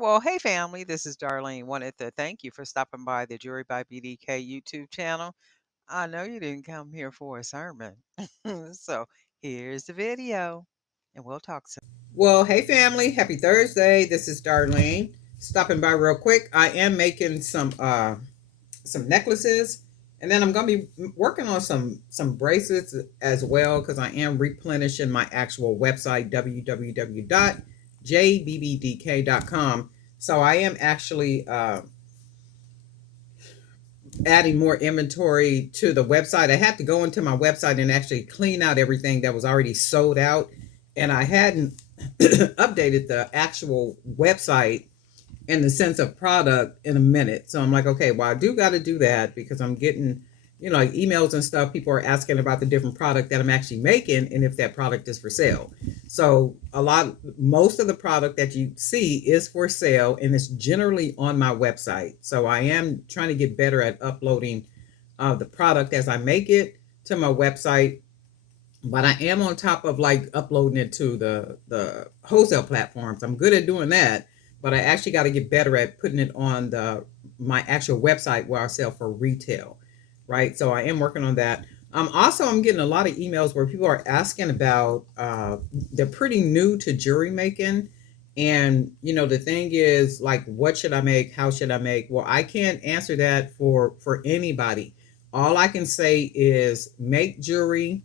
Well, hey family, this is Darlene. Wanted to thank you for stopping by the Jury by BDK YouTube channel. I know you didn't come here for a sermon. So here's the video and we'll talk soon. Well, hey family, happy Thursday. This is Darlene. Stopping by real quick. I am making some necklaces, and then I'm gonna be working on some bracelets as well because I am replenishing my actual website www.jbbdk.com. So I am actually adding more inventory to the website. I had to go into my website and actually clean out everything that was already sold out, and I hadn't updated the actual website in the sense of product in a minute. So I'm like, okay, well, I do got to do that because I'm getting, like emails and stuff. People are asking about the different product that I'm actually making and if that product is for sale. So most of the product that you see is for sale and it's generally on my website. So I am trying to get better at uploading the product as I make it to my website. But I am on top of like uploading it to the wholesale platforms. I'm good at doing that, but I actually got to get better at putting it on the my actual website where I sell for retail, right? So I am working on that. Also, I'm getting a lot of emails where people are asking about. They're pretty new to jewelry making, and the thing is like, what should I make? How should I make? Well, I can't answer that for anybody. All I can say is make jewelry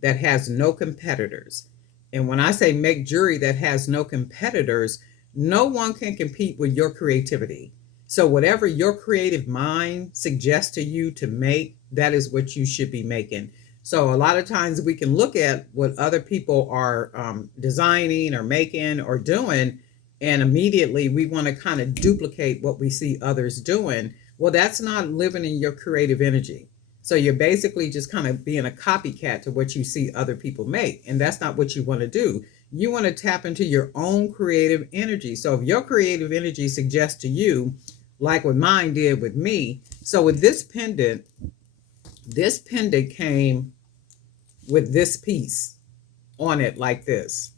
that has no competitors. And when I say make jewelry that has no competitors, no one can compete with your creativity. So, whatever your creative mind suggests to you to make, that is what you should be making. So, a lot of times we can look at what other people are designing or making or doing, and immediately we want to kind of duplicate what we see others doing. Well, that's not living in your creative energy. So you're basically just kind of being a copycat to what you see other people make. And that's not what you want to do. You want to tap into your own creative energy. So if your creative energy suggests to you, like what mine did with me. So with this pendant came with this piece on it like this.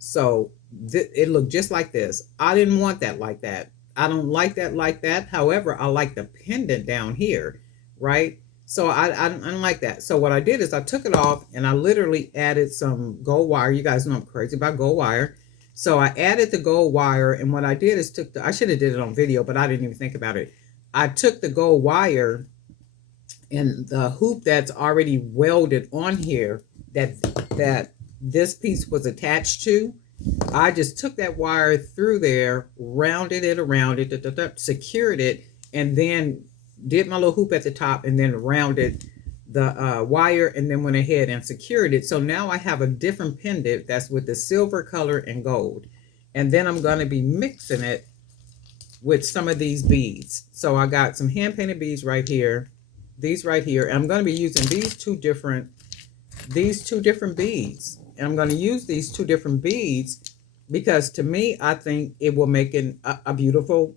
So it looked just like this. I didn't want that like that. I don't like that like that. However, I like the pendant down here, right? So I don't like that. So what I did is I took it off and I literally added some gold wire. You guys know I'm crazy about gold wire. So I added the gold wire, and what I did is I should have did it on video, but I didn't even think about it. I took the gold wire and the hoop that's already welded on here that this piece was attached to. I just took that wire through there, rounded it around it, secured it, and then did my little hoop at the top and then rounded the wire and then went ahead and secured it. So now I have a different pendant that's with the silver color and gold. And then I'm going to be mixing it with some of these beads. So I got some hand painted beads right here, these right here. And I'm going to be using these two different beads. And I'm going to use these two different beads because to me, I think it will make a beautiful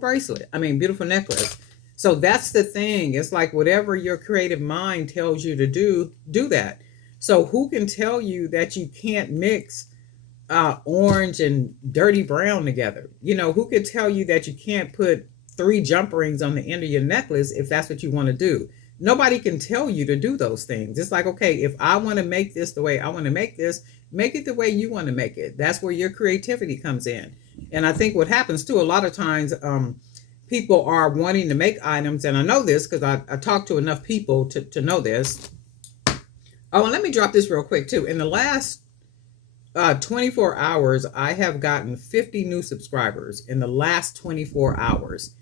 bracelet. I mean, beautiful necklace. So that's the thing. It's like whatever your creative mind tells you to do that. So who can tell you that you can't mix orange and dirty brown together? Who could tell you that you can't put three jump rings on the end of your necklace if that's what you want to do? Nobody can tell you to do those things. It's like, okay, if I want to make this the way I want to make this, make it the way you want to make it. That's where your creativity comes in. And I think what happens too, a lot of times, people are wanting to make items, and I know this because I talked to enough people to know this. Oh, and let me drop this real quick too. In the last 24 hours, I have gotten 50 new subscribers in the last 24 hours.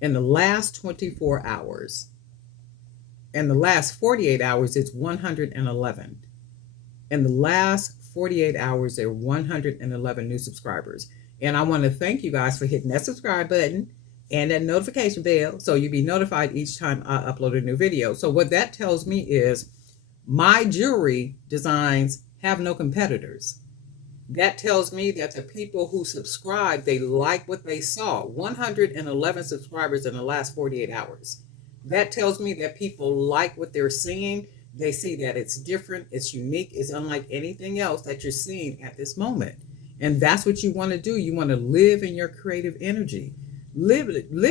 In the last 24 hours. In the last 48 hours, it's 111. In the last 48 hours, there are 111 new subscribers. And I want to thank you guys for hitting that subscribe button and that notification bell so you'll be notified each time I upload a new video. So what that tells me is my jewelry designs have no competitors. That tells me that the people who subscribe, they like what they saw. 111 subscribers in the last 48 hours. That tells me that people like what they're seeing. They see that it's different, it's unique, it's unlike anything else that you're seeing at this moment. And that's what you want to do. You want to live in your creative energy. Live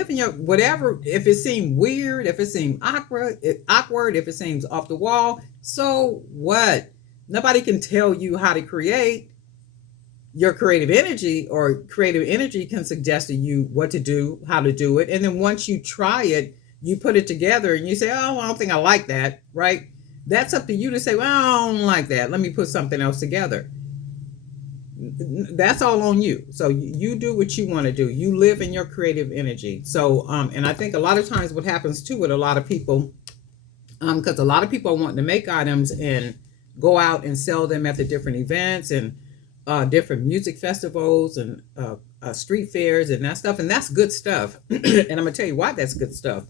in your whatever. If it seems weird, if it seems awkward, if it seems off the wall, so what? Nobody can tell you how to create your creative energy, or creative energy can suggest to you what to do, how to do it. And then once you try it, you put it together and you say, oh, I don't think I like that, right? That's up to you to say, well, I don't like that. Let me put something else together. That's all on you. So you do what you want to do. You live in your creative energy. So, and I think a lot of times what happens too with a lot of people, because a lot of people are wanting to make items and go out and sell them at the different events and different music festivals and street fairs and that stuff. And that's good stuff. And I'm going to tell you why that's good stuff.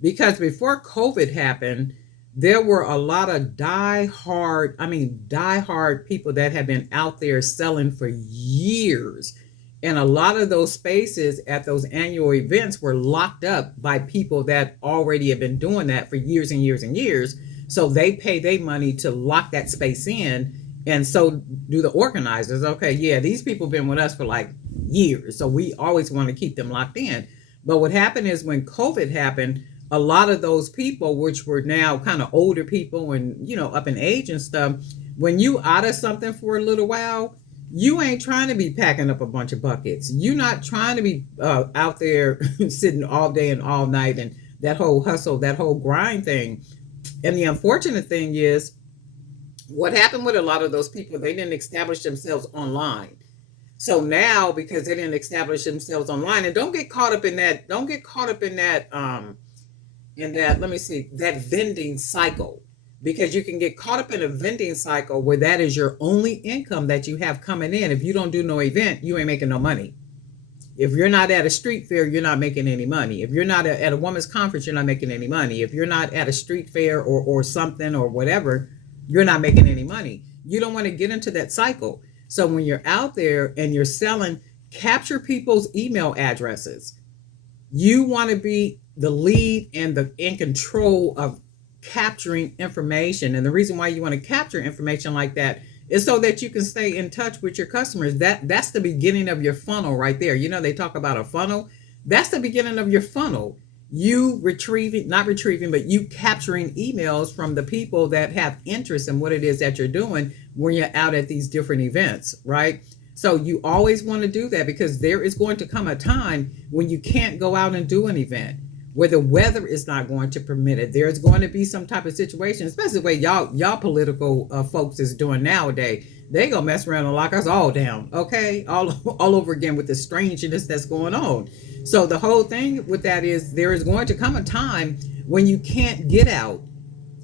Because before COVID happened, there were a lot of die hard people that have been out there selling for years. And a lot of those spaces at those annual events were locked up by people that already have been doing that for years and years and years. So they pay their money to lock that space in. And so do the organizers. Okay, yeah, these people have been with us for like years. So we always want to keep them locked in. But what happened is when COVID happened, a lot of those people, which were now kind of older people and, up in age and stuff, when you out of something for a little while, you ain't trying to be packing up a bunch of buckets. You're not trying to be out there sitting all day and all night and that whole hustle, that whole grind thing. And the unfortunate thing is, what happened with a lot of those people, they didn't establish themselves online. So now, because they didn't establish themselves online, and don't get caught up in that, let me see, that vending cycle. Because you can get caught up in a vending cycle where that is your only income that you have coming in. If you don't do no event, you ain't making no money. If you're not at a street fair, you're not making any money. If you're not at a women's conference, you're not making any money. If you're not at a street fair or something or whatever, you're not making any money. You don't want to get into that cycle. So when you're out there and you're selling, capture people's email addresses. You want to be the lead and the in control of capturing information. And the reason why you want to capture information like that is so that you can stay in touch with your customers. That's the beginning of your funnel right there. They talk about a funnel. That's the beginning of your funnel. You not retrieving, but you capturing emails from the people that have interest in what it is that you're doing when you're out at these different events, right? So you always want to do that, because there is going to come a time when you can't go out and do an event, where the weather is not going to permit it. There's going to be some type of situation, especially the way y'all political folks is doing nowadays. They gonna mess around and lock us all down, okay? All over again with the strangeness that's going on. So the whole thing with that is, there is going to come a time when you can't get out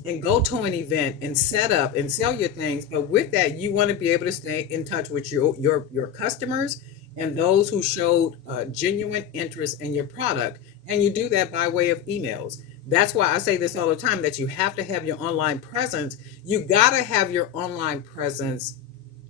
and go to an event and set up and sell your things. But with that, you want to be able to stay in touch with your customers and those who showed genuine interest in your product. And you do that by way of emails. That's why I say this all the time, that you have to have your online presence. You got to have your online presence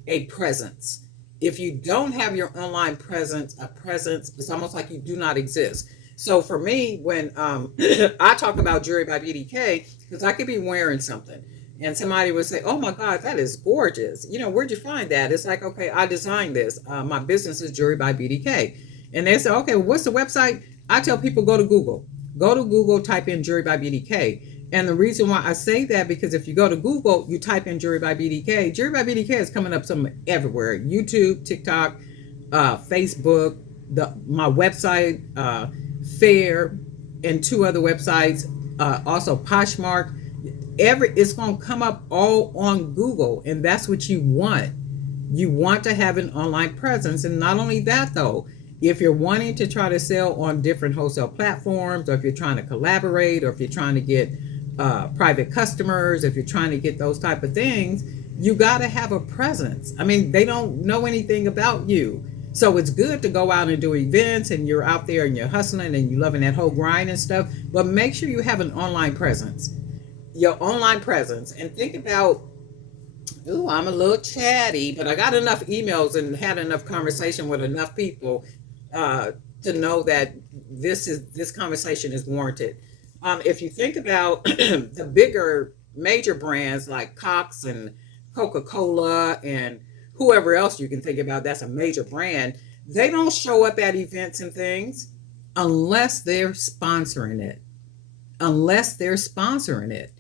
a presence. If you don't have your online presence a presence, it's almost like you do not exist. So for me, when I talk about Jewelry by BDK, because I could be wearing something and somebody would say, oh my God, that is gorgeous. Where'd you find that? It's like, okay, I designed this. My business is Jewelry by BDK. And they say, okay, well, what's the website? I tell people, go to Google. Go to Google, type in Jewelry by BDK. And the reason why I say that, because if you go to Google, you type in Jewelry by BDK. Jewelry by BDK is coming up some everywhere. YouTube, TikTok, Facebook, my website, Fair, and 2 other websites. Also Poshmark. It's going to come up all on Google, and that's what you want. You want to have an online presence. And not only that, though, if you're wanting to try to sell on different wholesale platforms, or if you're trying to collaborate, or if you're trying to get private customers, if you're trying to get those type of things, you got to have a presence. I mean, they don't know anything about you. So it's good to go out and do events, and you're out there and you're hustling and you're loving that whole grind and stuff, but make sure you have an online presence. Your online presence. And think about, ooh, I'm a little chatty, but I got enough emails and had enough conversation with enough people to know that this conversation is warranted. If you think about the bigger major brands like Cox and Coca-Cola and whoever else you can think about that's a major brand, they don't show up at events and things unless they're sponsoring it. Unless they're sponsoring it.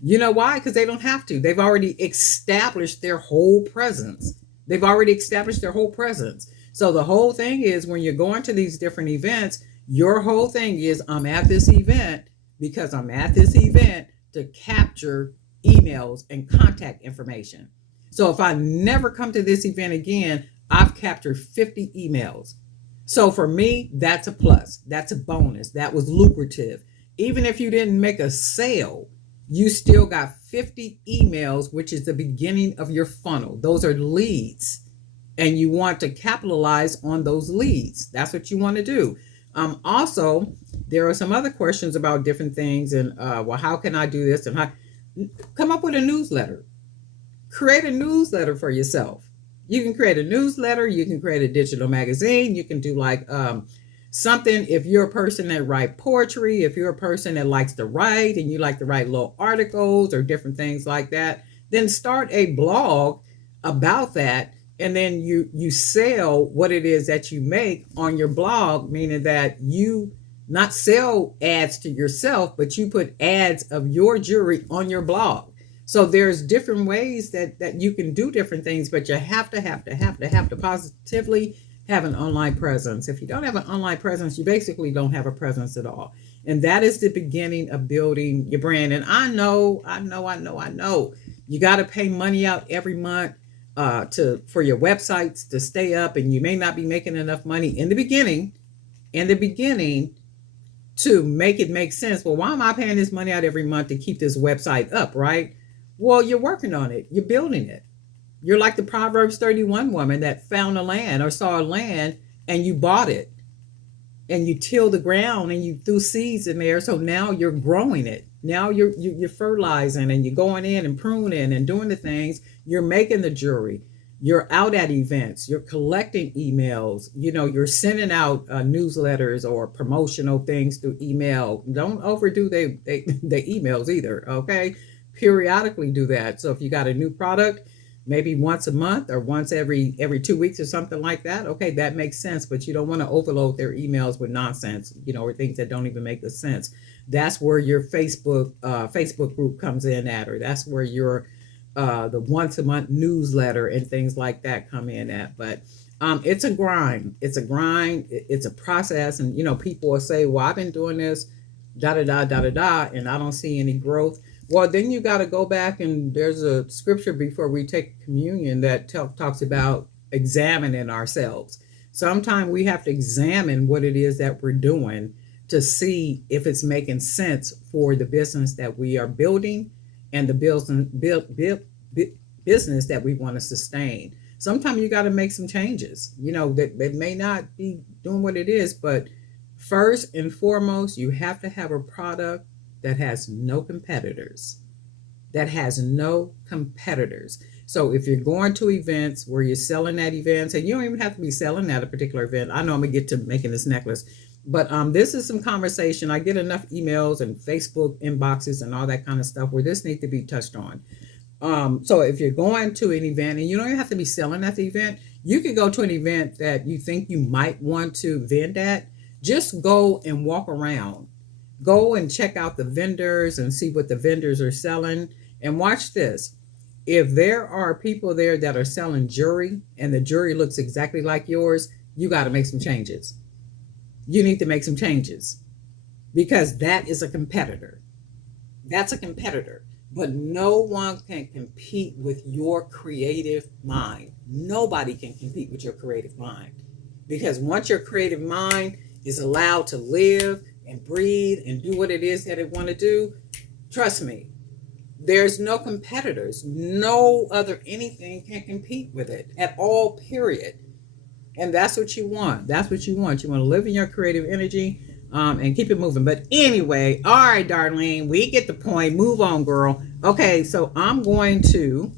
You know why? Because they don't have to. They've already established their whole presence. They've already established their whole presence. So the whole thing is when you're going to these different events, your whole thing is I'm at this event because I'm at this event to capture emails and contact information. So if I never come to this event again, I've captured 50 emails. So for me, that's a plus. That's a bonus. That was lucrative. Even if you didn't make a sale, you still got 50 emails, which is the beginning of your funnel. Those are leads, and you want to capitalize on those leads. That's what you want to do. Also, there are some other questions about different things, and well, how can I do this? And how come up with a newsletter? Create a newsletter for yourself. You can create a newsletter. You can create a digital magazine. You can do like something. If you're a person that write poetry, if you're a person that likes to write and you like to write little articles or different things like that, then start a blog about that, and then you sell what it is that you make on your blog, meaning that you not sell ads to yourself, but you put ads of your jewelry on your blog. So there's different ways that you can do different things, but you have to positively have an online presence. If you don't have an online presence, you basically don't have a presence at all. And that is the beginning of building your brand. And I know, you got to pay money out every month to for your websites to stay up, and you may not be making enough money in the beginning. In the beginning, to make it make sense. Well, why am I paying this money out every month to keep this website up, right? Well, you're working on it. You're building it. You're like the Proverbs 31 woman that found a land or saw a land and you bought it and you tilled the ground and you threw seeds in there. So now you're growing it. Now you're fertilizing and you're going in and pruning and doing the things. You're making the jewelry. You're out at events. You're collecting emails. You know, you're sending out newsletters or promotional things through email. Don't overdo the emails either. Okay, periodically do that. So if you got a new product, maybe once a month or once every 2 weeks or something like that, okay, that makes sense. But you don't want to overload their emails with nonsense, you know, or things that don't even make the sense. That's where your Facebook group comes in at, or that's where your the once a month newsletter and things like that come in at. But it's a grind. It's a grind. It's a process. And you know, people will say, "Well, I've been doing this, da da da da da da, and I don't see any growth." Well, then you got to go back, and there's a scripture before we take communion that talks about examining ourselves. Sometimes we have to examine what it is that we're doing to see if it's making sense for the business that we are building and the business that we want to sustain. Sometimes you got to make some changes, you know, that may not be doing what it is, but first and foremost, you have to have a product that has no competitors. That has no competitors. So if you're going to events where you're selling at events, and you don't even have to be selling at a particular event. I know I'm gonna get to making this necklace, but this is some conversation. I get enough emails and Facebook inboxes and all that kind of stuff where this needs to be touched on. So if you're going to an event, and you don't even have to be selling at the event, you could go to an event that you think you might want to vend at. Just go and walk around. Go and check out the vendors and see what the vendors are selling. And watch this. If there are people there that are selling jewelry and the jewelry looks exactly like yours, you got to make some changes. You need to make some changes because that is a competitor. That's a competitor. But no one can compete with your creative mind. Nobody can compete with your creative mind. Because once your creative mind is allowed to live and breathe and do what it is that it want to do, trust me, there's no competitors. No other anything can compete with it at all, period. And that's what you want. That's what you want. You want to live in your creative energy and keep it moving. But anyway, all right, Darlene, we get the point. Move on, girl. Okay, so I'm going to,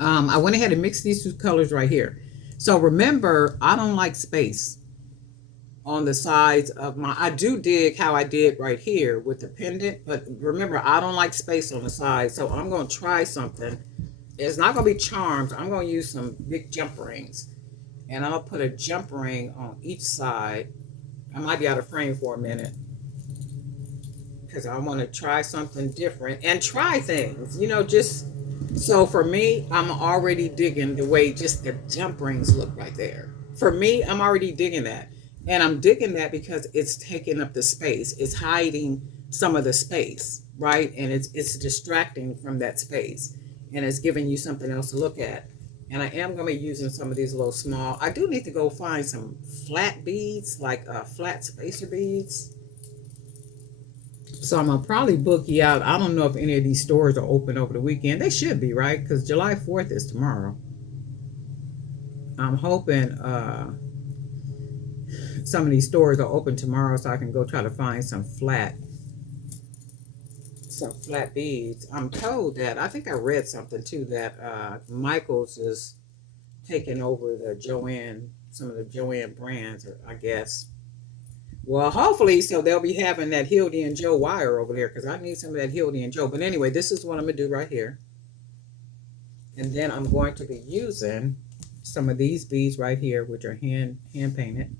I went ahead and mixed these two colors right here. So remember, I don't like space on the sides of my, I do dig how I did right here with the pendant, but remember, I don't like space on the side. So I'm going to try something It's not going to be charms. I'm going to use some big jump rings. And I'll put a jump ring on each side. I might be out of frame for a minute because I want to try something different and try things, just so for me, I'm already digging the way just the jump rings look right there. For me, I'm already digging that. And I'm digging that because it's taking up the space. It's hiding some of the space, right? And it's distracting from that space. And it's giving you something else to look at. And I am going to be using some of these little small. I do need to go find some flat beads, like flat spacer beads. So I'm gonna probably book you out. I don't know if any of these stores are open over the weekend. They should be, right? Because July 4th is tomorrow. I'm hoping some of these stores are open tomorrow so I can go try to find some flat beads. I'm told that I think I read something too that Michaels is taking over some of the Joanne brands, or I guess. Well, hopefully, so they'll be having that Hildy and Joe wire over there because I need some of that Hildy and Joe. But anyway, this is what I'm gonna do right here. And then I'm going to be using some of these beads right here, which are hand painted.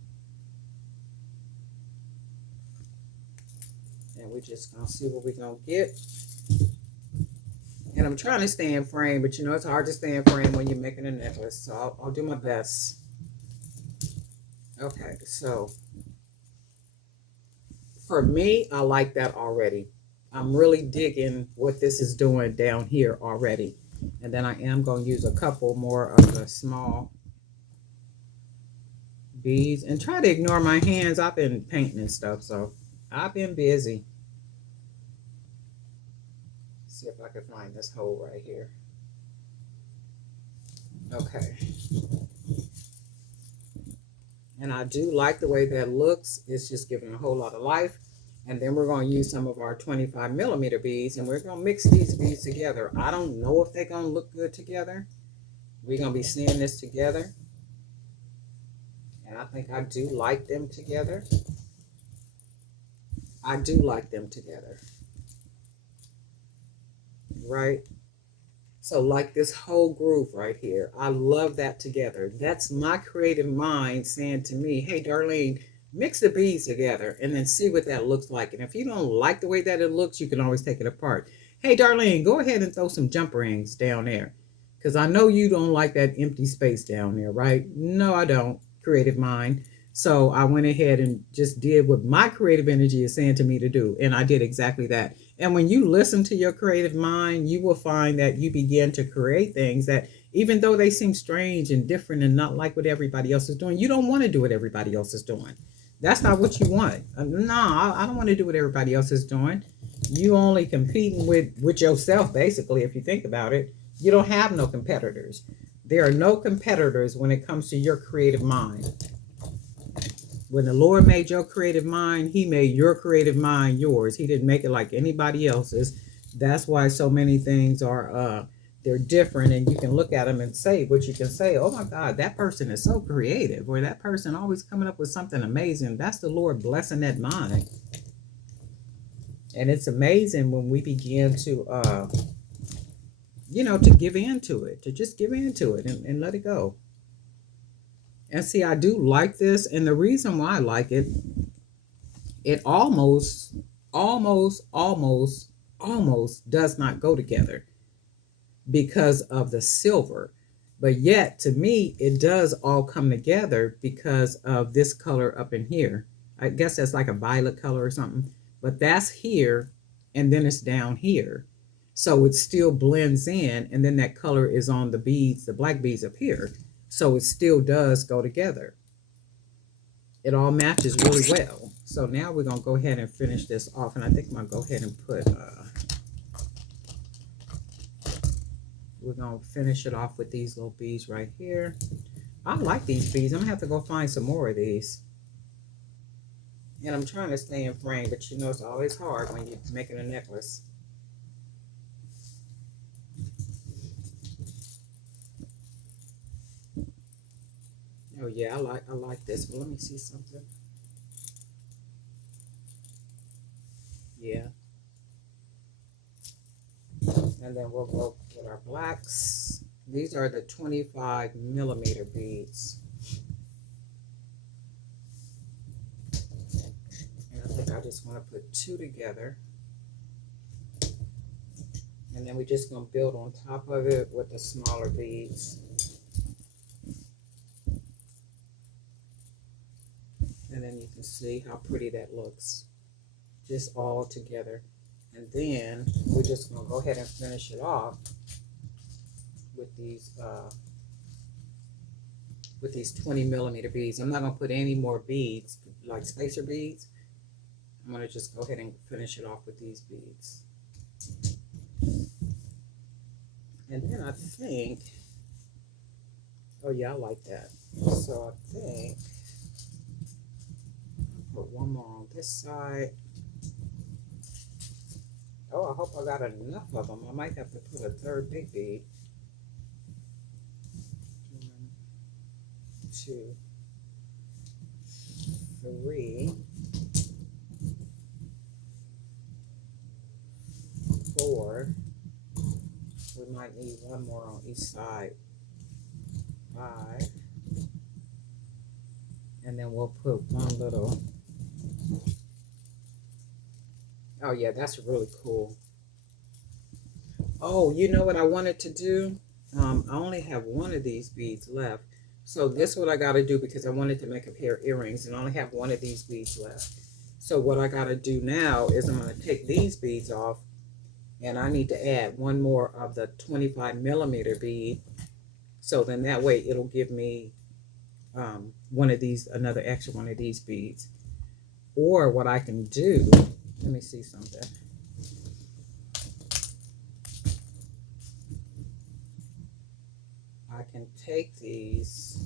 And we're just gonna see what we're gonna get. And I'm trying to stay in frame, but it's hard to stay in frame when you're making a necklace. So I'll do my best. Okay, so for me, I like that already. I'm really digging what this is doing down here already. And then I am going to use a couple more of the small beads and try to ignore my hands. I've been painting and stuff, so I've been busy. See if I can find this hole right here. Okay. And I do like the way that looks. It's just giving a whole lot of life. And then we're going to use some of our 25 millimeter beads and we're going to mix these beads together. I don't know if they're going to look good together. We're going to be seeing this together. And I think I do like them together. I do like them together. Right? So like this whole group right here, I love that together. That's my creative mind saying to me, hey, Darlene, mix the beads together and then see what that looks like. And if you don't like the way that it looks, you can always take it apart. Hey, Darlene, go ahead and throw some jump rings down there. Because I know you don't like that empty space down there, right? No, I don't. Creative mind. So I went ahead and just did what my creative energy is saying to me to do. And I did exactly that. And when you listen to your creative mind, you will find that you begin to create things that, even though they seem strange and different and not like what everybody else is doing, you don't want to do what everybody else is doing. That's not what you want. No, I don't want to do what everybody else is doing. You only competing with yourself, basically, if you think about it. You don't have no competitors. There are no competitors when it comes to your creative mind. When the Lord made your creative mind, he made your creative mind yours. He didn't make it like anybody else's. That's why so many things are they're different, and you can look at them and say what you can say. Oh my God, that person is so creative, or that person always coming up with something amazing. That's the Lord blessing that mind. And it's amazing when we begin to give in to it, to just give in to it and let it go. And see, I do like this, and the reason why I like it, it almost does not go together because of the silver. But yet, to me, it does all come together because of this color up in here. I guess that's like a violet color or something. But that's here, and then it's down here. So it still blends in, and then that color is on the beads, the black beads up here. So it still does go together. It all matches really well. So now we're going to go ahead and finish this off. And I think I'm going to go ahead and we're going to finish it off with these little beads right here. I like these beads. I'm going to have to go find some more of these. And I'm trying to stay in frame, but it's always hard when you're making a necklace. Oh yeah, I like this. But let me see something. Yeah. And then we'll go with our blacks. These are the 25 millimeter beads. And I think I just want to put two together. And then we're just going to build on top of it with the smaller beads. And then you can see how pretty that looks, just all together. And then we're just going to go ahead and finish it off with these 20 millimeter beads. I'm not going to put any more beads, like spacer beads. I'm going to just go ahead and finish it off with these beads. And then I think, oh yeah, I like that. So I think I'll put one more on this side. Oh, I hope I got enough of them. I might have to put a third big bead. 1, 2, 3, 4. We might need one more on each side. 5. And then we'll put one little. Oh yeah, that's really cool. Oh, you know what I wanted to do? I only have one of these beads left. So this is what I got to do, because I wanted to make a pair of earrings and I only have one of these beads left. So what I got to do now is I'm going to take these beads off, and I need to add one more of the 25 millimeter bead. So then that way it'll give me one of these, another extra one of these beads. Or what I can do, let me see something. I can take these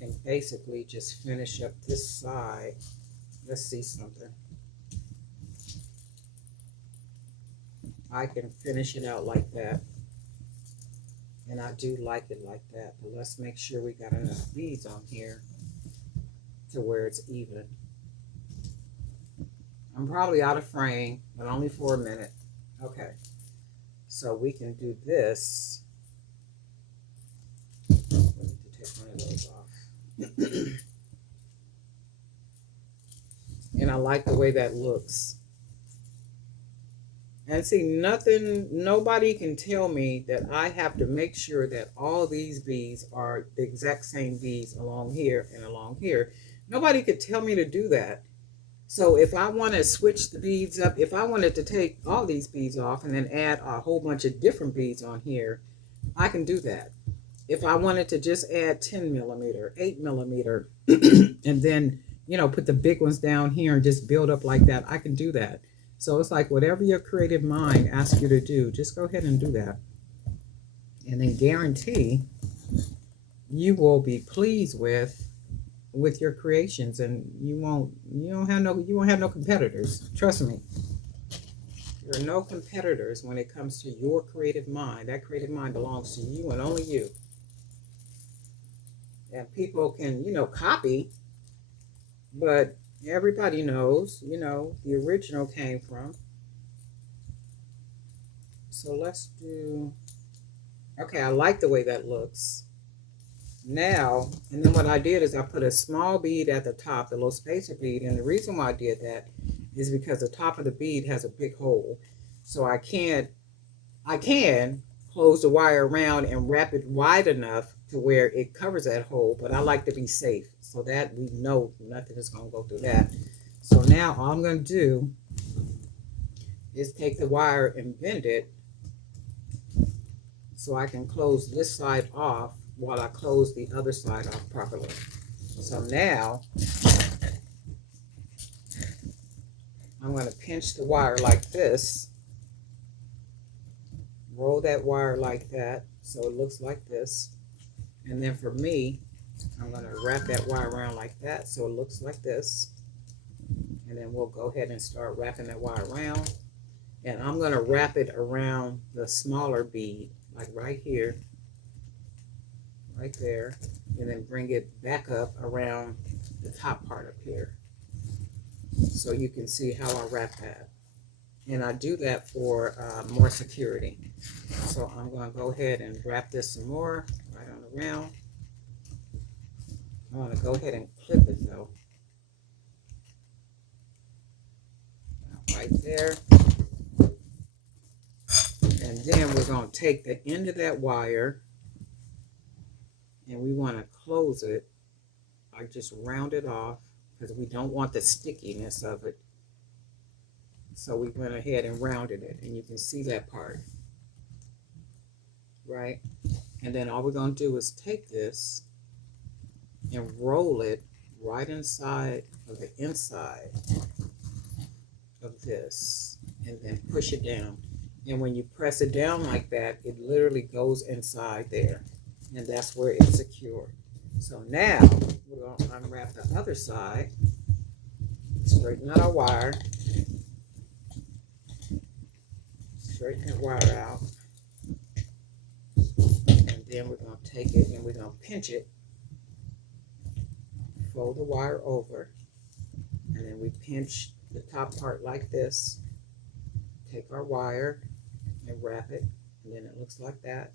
and basically just finish up this side. Let's see something. I can finish it out like that. And I do like it like that. But let's make sure we got enough beads on here to where it's even. I'm probably out of frame, but only for a minute. Okay. So we can do this. I need to take one of those off. And I like the way that looks. And see, nobody can tell me that I have to make sure that all these beads are the exact same beads along here and along here. Nobody could tell me to do that. So if I want to switch the beads up, if I wanted to take all these beads off and then add a whole bunch of different beads on here, I can do that. If I wanted to just add 10 millimeter, 8 millimeter, and then, put the big ones down here and just build up like that, I can do that. So it's like whatever your creative mind asks you to do, just go ahead and do that. And then guarantee you will be pleased with your creations, and you won't have no competitors. Trust me. There are no competitors when it comes to your creative mind. That creative mind belongs to you and only you. And people can, copy, but everybody knows, the original came from. So let's do, okay, I like the way that looks. Now, and then what I did is I put a small bead at the top, the little spacer bead, and the reason why I did that is because the top of the bead has a big hole. So I can close the wire around and wrap it wide enough to where it covers that hole, but I like to be safe so that we know nothing is going to go through that. So now all I'm going to do is take the wire and bend it so I can close this side off while I close the other side off properly. So now I'm going to pinch the wire like this, roll that wire like that so it looks like this, and then for me, I'm going to wrap that wire around like that so it looks like this, and then we'll go ahead and start wrapping that wire around. And I'm going to wrap it around the smaller bead, like right here, right there, and then bring it back up around the top part up here so you can see how I wrap that. And I do that for more security. So I'm going to go ahead and wrap this some more right on around. I want to go ahead and clip it though, right there. And then we're going to take the end of that wire and we want to close it. I just round it off because we don't want the stickiness of it. So we went ahead and rounded it, and you can see that part, right? And then all we're going to do is take this and roll it right inside of the inside of this, and then push it down. And when you press it down like that, it literally goes inside there, and that's where it's secure. So now we're going to unwrap the other side, straighten out our wire, straighten that wire out, and then we're going to take it and we're going to pinch it, fold the wire over, and then we pinch the top part like this, take our wire and wrap it, and then it looks like that,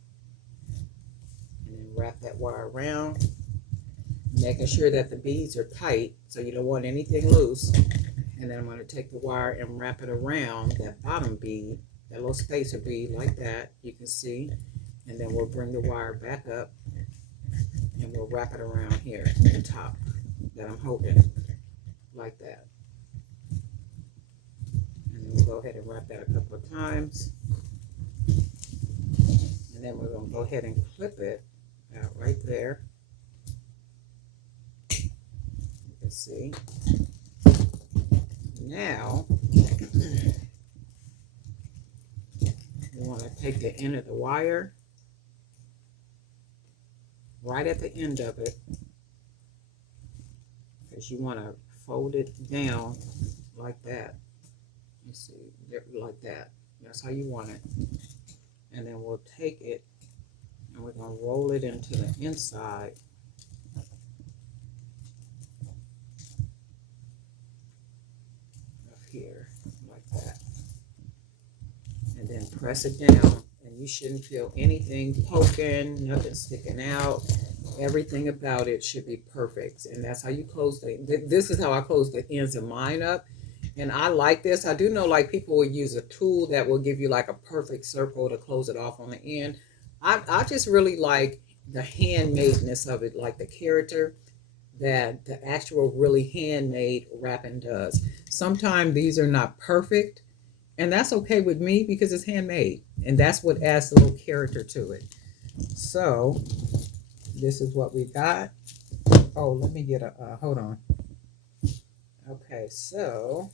and then wrap that wire around, making sure that the beads are tight so you don't want anything loose. And then I'm going to take the wire and wrap it around that bottom bead, that little spacer bead like that, you can see. And then we'll bring the wire back up and we'll wrap it around here, the top that I'm holding, like that. And then we'll go ahead and wrap that a couple of times. And then we're going to go ahead and clip it out right there. You can see. Now, we want to take the end of the wire, right at the end of it, because you want to fold it down like that. You see, like that. That's how you want it. And then we'll take it and we're going to roll it into the inside. Of here, like that. And then press it down, and you shouldn't feel anything poking, nothing sticking out. Everything about it should be perfect. And that's how you close this is how I close the ends of mine up. And I like this. I do know like people will use a tool that will give you like a perfect circle to close it off on the end. I just really like the handmadeness of it, like the character that the actual really handmade wrapping does. Sometimes these are not perfect, and that's okay with me because it's handmade, and that's what adds a little character to it. So this is what we got. Oh, let me get a hold on. Okay, so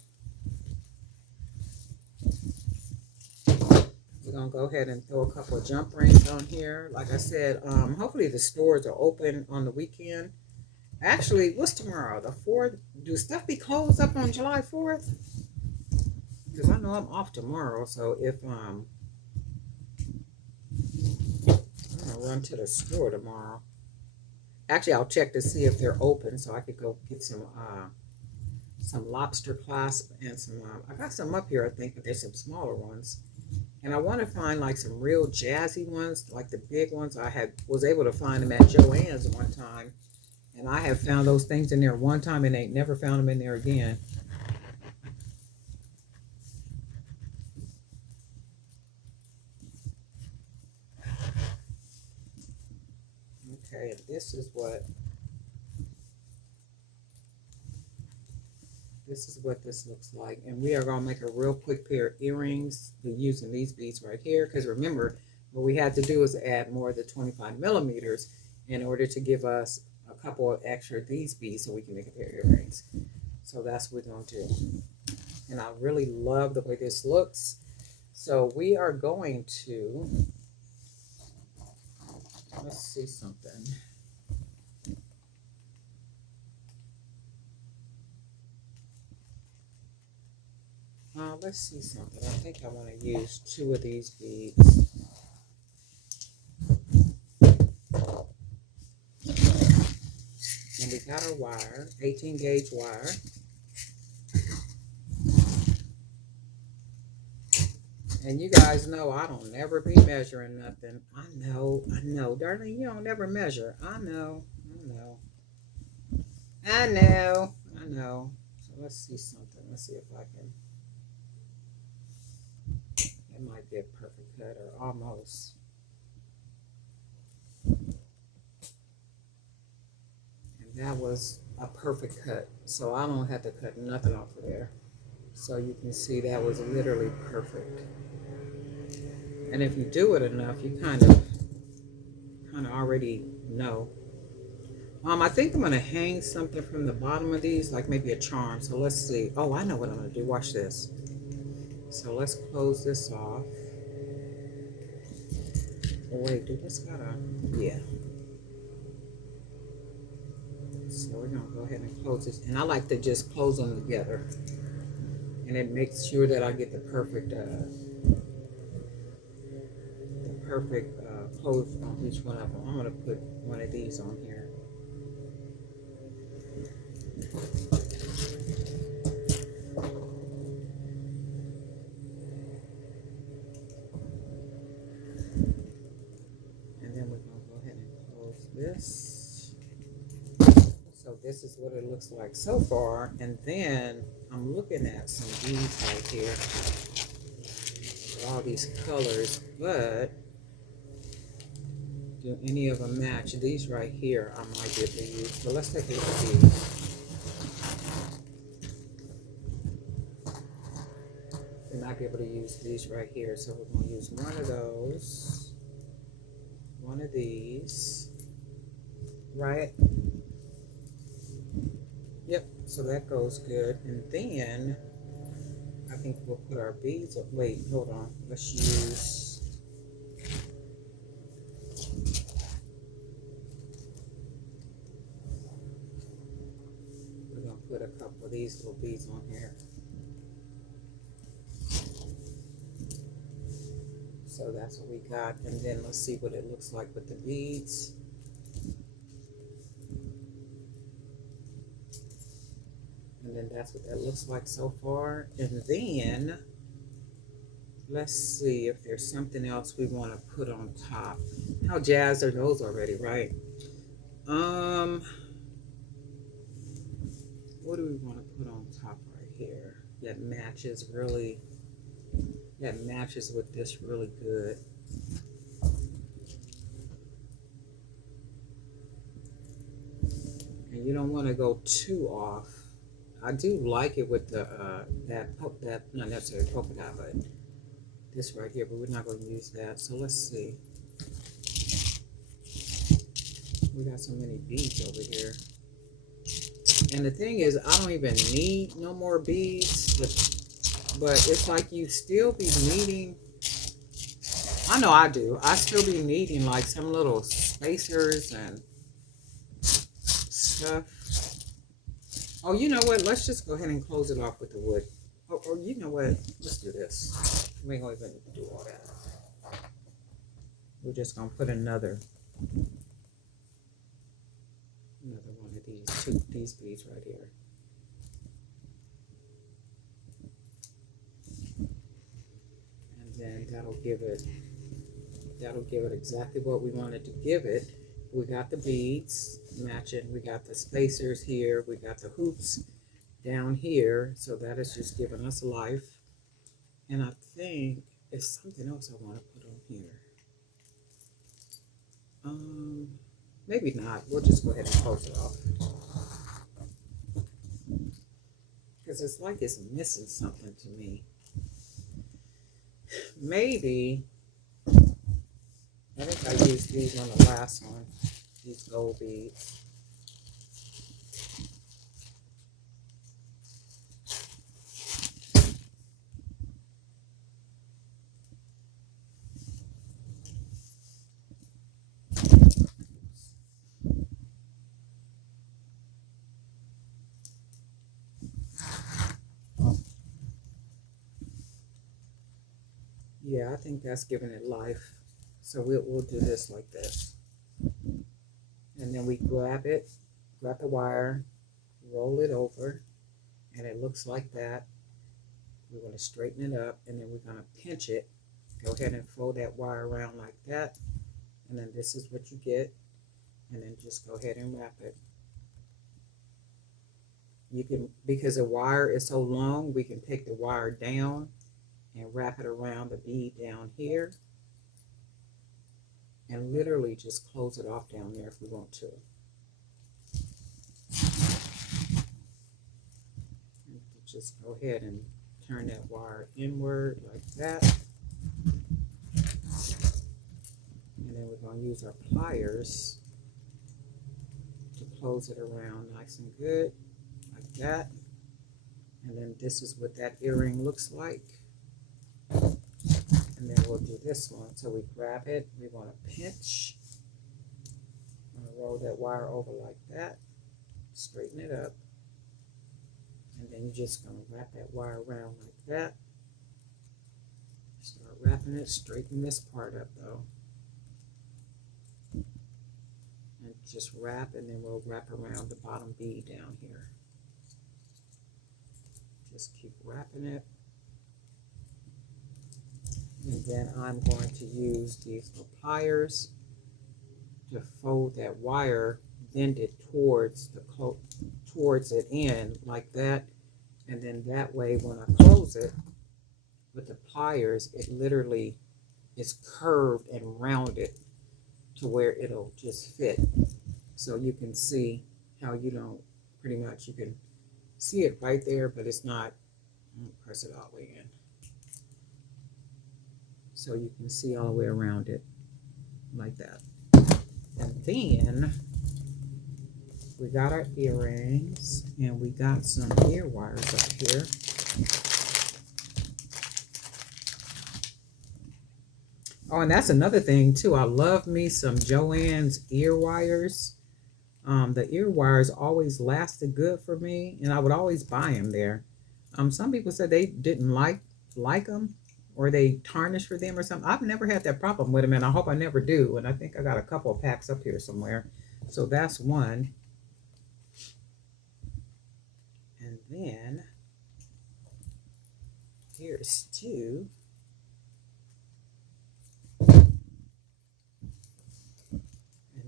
we're gonna go ahead and throw a couple of jump rings on here. Like I said, hopefully the stores are open on the weekend. Actually, what's tomorrow? The 4th? Do stuff be closed up on July 4th? Because I know I'm off tomorrow, so if I'm gonna run to the store tomorrow. Actually, I'll check to see if they're open so I could go get some lobster clasp and some. I got some up here, I think, but there's some smaller ones. And I want to find like some real jazzy ones, like the big ones. I was able to find them at Joann's one time. And I have found those things in there one time and ain't never found them in there again. Okay, and this is what this looks like. And we are going to make a real quick pair of earrings using these beads right here. Because remember, what we had to do is add more of the 25 millimeters in order to give us a couple of extra of these beads so we can make a pair of earrings. So that's what we're going to do. And I really love the way this looks. So we are going to, let's see something. Let's see something. I think I want to use 2 of these beads. And we got our wire, 18 gauge wire. And you guys know I don't never be measuring nothing. I know. Darling, you don't never measure. I know. So let's see something. Let's see if I can. It might be a perfect cut or almost. And that was a perfect cut. So I don't have to cut nothing off of there. So you can see that was literally perfect. And if you do it enough, you kind of already know. I think I'm gonna hang something from the bottom of these, like maybe a charm. So let's see. Oh, I know what I'm gonna do. Watch this. So let's close this off. Oh, wait, do this gotta, yeah. So we're gonna go ahead and close this. And I like to just close them together. And it makes sure that I get the perfect close on each one of them. I'm gonna put one of these on here. And then we're gonna go ahead and close this. So this is what it looks like so far. And then I'm looking at some beads right here. All these colors, but do any of them match? These right here I might be able to use. But let's take a look at these. We might be able to use these right here. So we're going to use one of those, one of these, right? Yep, so that goes good. And then I think we'll put our beads up. Wait, hold on. Let's use, we're going to put a couple of these little beads on here. So that's what we got. And then let's see what it looks like with the beads. And then that's what that looks like so far. And then let's see if there's something else we want to put on top. How jazzed are those already, right? What do we want to put on top right here that matches with this really good? And you don't want to go too off. I do like it with the that not necessarily polka dot, but this right here, but we're not going to use that. So let's see. We got so many beads over here. And the thing is, I don't even need no more beads, but it's like you still be needing, I know I do, I still be needing like some little spacers and stuff. Oh, you know what? Let's just go ahead and close it off with the wood. Or you know what? Let's do this. We ain't gonna even do all that. We're just gonna put another one of these beads right here. And then that'll give it exactly what we wanted to give it. We got the beads matching, we got the spacers here, we got the hoops down here, so that is just giving us life. And I think it's something else I want to put on here. Maybe not. We'll just go ahead and close it off. Because it's like it's missing something to me. Maybe, I think I used these on the last one, these gold beads. Yeah, I think that's giving it life. So we'll do this like this. And then we grab the wire, roll it over, and it looks like that. We're going to straighten it up, and then we're going to pinch it Go ahead and fold that wire around like that. And then this is what you get. And then just go ahead and wrap it. You can, because the wire is so long, we can take the wire down and wrap it around the bead down here and literally just close it off down there if we want to. And just go ahead and turn that wire inward like that. And then we're going to use our pliers to close it around nice and good like that. And then this is what that earring looks like. And then we'll do this one. So we grab it, we want to pinch. I'm going to roll that wire over like that, straighten it up. And then you're just going to wrap that wire around like that. Start wrapping it, straighten this part up though. And just wrap, and then we'll wrap around the bottom bead down here. Just keep wrapping it. And then I'm going to use these little pliers to fold that wire, bend it towards it in like that. And then that way when I close it with the pliers, it literally is curved and rounded to where it'll just fit. So you can see how you don't, pretty much you can see it right there, but it's not, I'm gonna press it all the way in. So you can see all the way around it like that. And then we got our earrings and we got some ear wires up here. Oh, and that's another thing too. I love me some Joann's ear wires. The ear wires always lasted good for me, and I would always buy them there. Some people said they didn't like them, or they tarnished for them or something. I've never had that problem with them, and I hope I never do. And I think I got a couple of packs up here somewhere. So that's one. And then here's two. And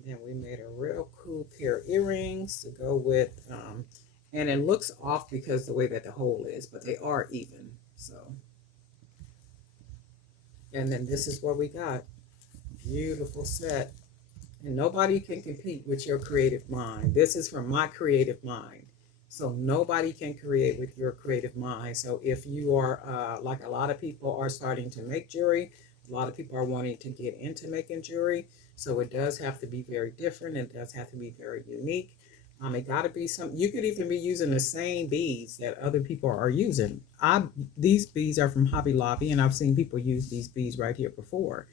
then we made a real cool pair of earrings to go with, and it looks off because the way that the hole is, but they are even. So, and then this is what we got. Beautiful set. And nobody can compete with your creative mind. This is from my creative mind. So nobody can create with your creative mind. So if you are, like a lot of people are starting to make jewelry, a lot of people are wanting to get into making jewelry. So it does have to be very different. It does have to be very unique. It got to be some, you could even be using the same beads that other people are using. These beads are from Hobby Lobby, and I've seen people use these beads right here before,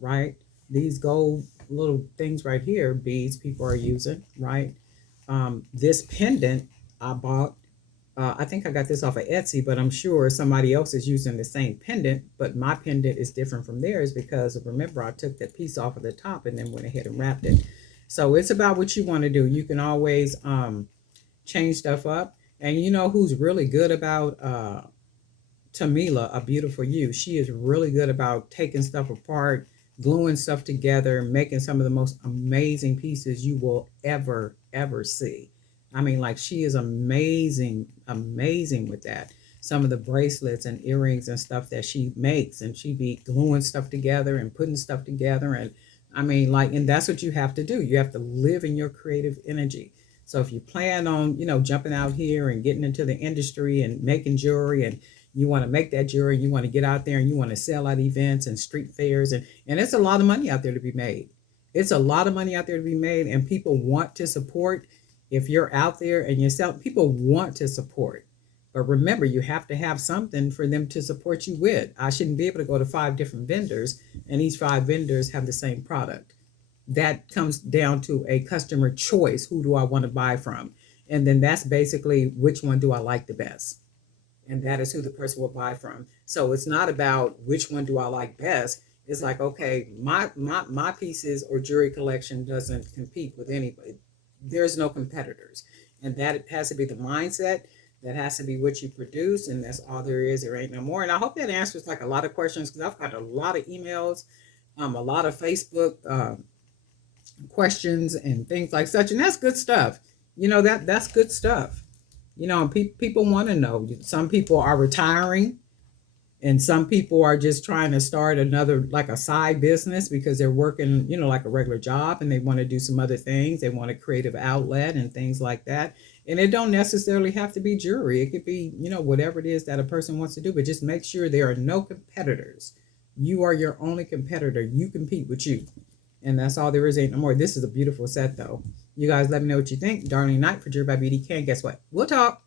right? These gold little things right here, beads people are using, right? This pendant I bought, I think I got this off of Etsy, but I'm sure somebody else is using the same pendant, but my pendant is different from theirs because remember I took that piece off of the top and then went ahead and wrapped it. So it's about what you want to do. You can always change stuff up. And you know who's really good about Tamila, A Beautiful You? She is really good about taking stuff apart, gluing stuff together, making some of the most amazing pieces you will ever see. I mean, like, she is amazing with that. Some of the bracelets and earrings and stuff that she makes, and she be gluing stuff together and putting stuff together. And I mean, like, and that's what you have to do. You have to live in your creative energy. So if you plan on, jumping out here and getting into the industry and making jewelry, and you want to make that jewelry, you want to get out there and you want to sell at events and street fairs, and it's a lot of money out there to be made. It's a lot of money out there to be made, and people want to support. If you're out there and yourself, people want to support. But remember, you have to have something for them to support you with. I shouldn't be able to go to 5 different vendors and each 5 vendors have the same product. That comes down to a customer choice. Who do I want to buy from? And then that's basically which one do I like the best? And that is who the person will buy from. So it's not about which one do I like best. It's like, okay, my pieces or jewelry collection doesn't compete with anybody. There's no competitors. And that has to be the mindset. That has to be what you produce, and that's all there is. There ain't no more. And I hope that answers like a lot of questions because I've got a lot of emails, a lot of Facebook questions and things like such, and that's good stuff. That's good stuff. And people want to know. Some people are retiring, and some people are just trying to start another like a side business because they're working like a regular job, and they want to do some other things. They want a creative outlet and things like that. And it don't necessarily have to be jewelry. It could be whatever it is that a person wants to do, but just make sure there are no competitors. You are your only competitor. You compete with you, and that's all there is. Ain't no more. This is a beautiful set though. You guys let me know what you think. Darling Night for Jewelry by BDK. And guess what, we'll talk.